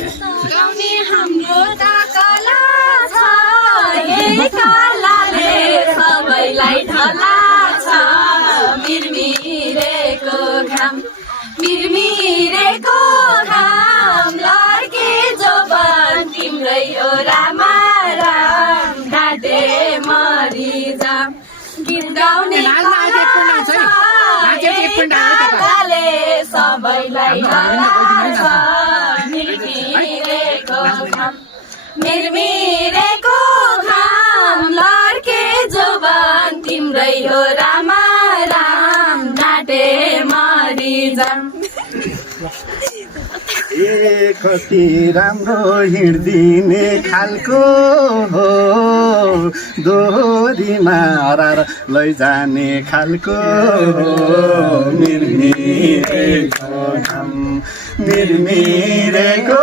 गाउने हाम्रो त कला छ यही कलाले सबैलाई ढला छ मिरमिरेको घाम लड्के जोबन तिम्रै हो रामा राम घाटे मरि जाम गीत गाउने कलाले सबैलाई ढला छ मिरमिरेको घाम लड्के जोबन तिम्रै हो रामा राम घाटे मरि जाम कति राम्रो हिँड्दिने खालको हो दोहोरीमा हरार लैजाने खालको हो मिरमिरेको घाम मिरमिरेको